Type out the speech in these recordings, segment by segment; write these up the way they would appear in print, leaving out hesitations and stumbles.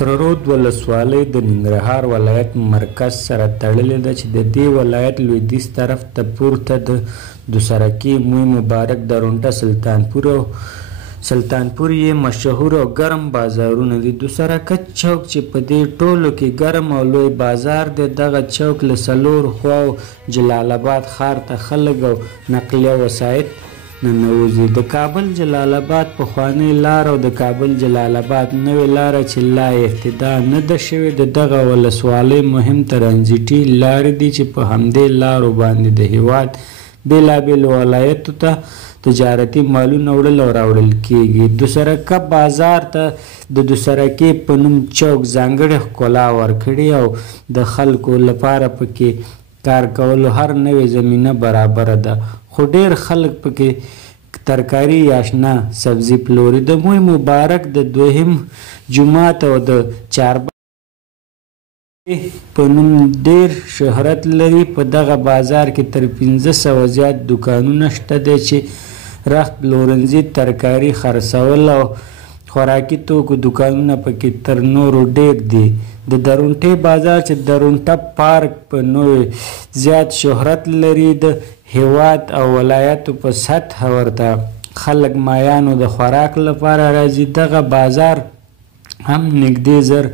سره رود ولسوالۍ د ننګرهار ولایت مرکز سره تړلې ده چې د دې ولایت لویدیځ طرف ته پورته د دوسرکي موی مبارک درونټه سلطانپور یې مشهور او ګرم بازارونه دي. دوسرکه چوک چې په دې ټولو کې ګرم او لوی بازار دی. دغه چوک له څلور خواو جلال آباد ښار ته خلک او نقلیه وسایط ننوځي. د کابل جلال آباد پخوانۍ لار او د کابل جلال آباد نوې لاره چې لا افتتاح نه ده شوې د دغه ولسوالۍ مهم ترانزیټي لارې دي چې په همدې لارو باندې د هیواد بېلابېلو ولایتو ته تجارتي مالونه وړل او راوړل کیږي. دوسرکه بازار ته د دوسرکې په نوم چوک ځانګړې ښکلا ورکړې او د خلکو لپاره پکې کار کولو هر نوې زمینه برابره ده، خو ډیر خلک پکې ترکاري یا شنه سبزي پلوري. د موی مبارک د دوهم جومات او د چارباغ په نوم ډیر شهرت لري. په دغه بازار کې تر 500 زیات دوکانونه شته دي چې رخت پلورنځي، ترکاري، خرڅول او خوراکي توکو دوکانونه پکې تر نورو ډیر دي. د درونټې بازار چې درونټه پارک په نوې زیات شهرت لري. د هیواد او ولایتو په سطح ورته خلک مایانو د خوراک لپاره راځي. دغه بازار هم نږدې زر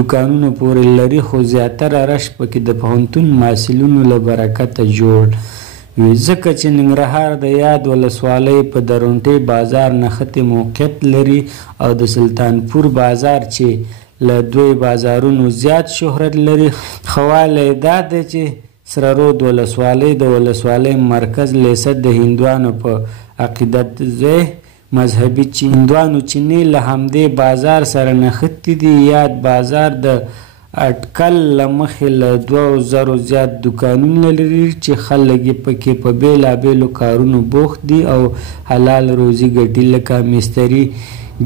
دوکانونه پورې لري، خو زیاتره رش پکې د پوهنتون محصلینو له برکته جوړ وي، ځکه چې ننګرهار د یاد ولسوالۍ په درونټې بازار نښتې موقعیت لري او د سلطانپور بازار چې له دوی بازارونو زیات شهرت لري. ښه والی دا دی چې سره رود ولسوالۍ د ولسوالۍ مرکز لیست د هندوانو په عقیدت ځای مذهبي هندوانو چینې له همدې بازار سره نښتي دي. یاد بازار د اټکل له مخې له 2000 زیات دوکانونه لري چې خلک یې پکې په بېلابېلو کارونو بوخت دي او حلال روزي ګټي، لکه مستري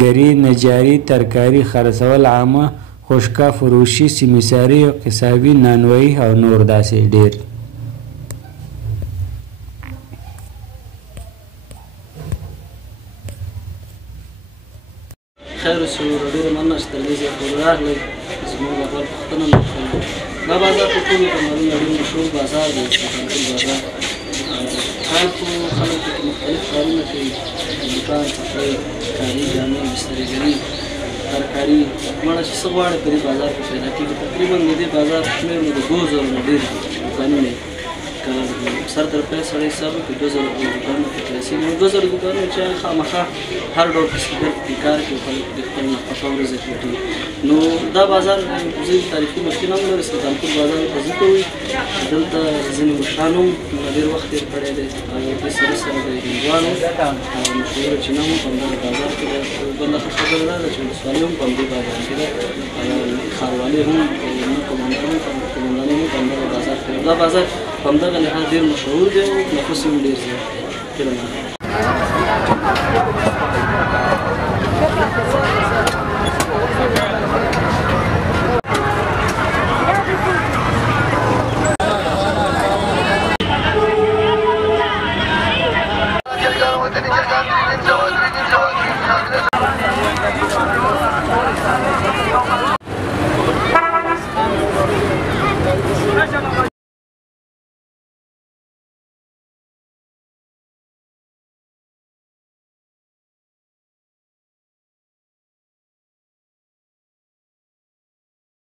ګري، نجاري، ترکاري، خرڅول، عامه خوشکا فروشي، سیمساري او قصابي، نانوایي او نور داسې ډېر. خیر اوسئ، ډېره مننه چې تر دې ځایه پورې راغلئ. زموږ اول پوښتنه مو وکړه. دا بازار په ټولو کمالونو ډېر مشهور بازار دی، سلطانپور بازار. ښار کې خلک پکې مختلف کارونه کوي، دوکان، کپړې، کالي، جامې، بسترګري، ترکاري، مړه چې څه غواړئ په دې بازار کې پیدا کېږي. تقریبا د دې بازار شمېر نو د 2000 نه ډېر دوکانونه یې کله سر تر پایه سړی حساب وکړي 2000 دوکانونه پکې رسېږي. نو 2000 دوکانونه چې خامخا هر ډول کسبګر پکې کار کوي، خلک پکې خپل نفقه ورځې ګټي. نو دا بازار ځینې تاریخي مخینه هم لري. سلطانپور بازار ته ځکه وایي دلته ځینې مشرانو هم ډېر وخت تېر کړی دی او دې سره سره د هندوانو مشهوره چینه هم په همدغه بازار کې ده. بله ښه خبره دا ده چې ولسوالي هم په همدې بازار کې ده، ښاروالي هم قومنداني هم په همدغه بازار کې ده. دا بازار په همدغه لحاظ ډېر مشهور دی او نفوس یې هم ډېر زیات دی.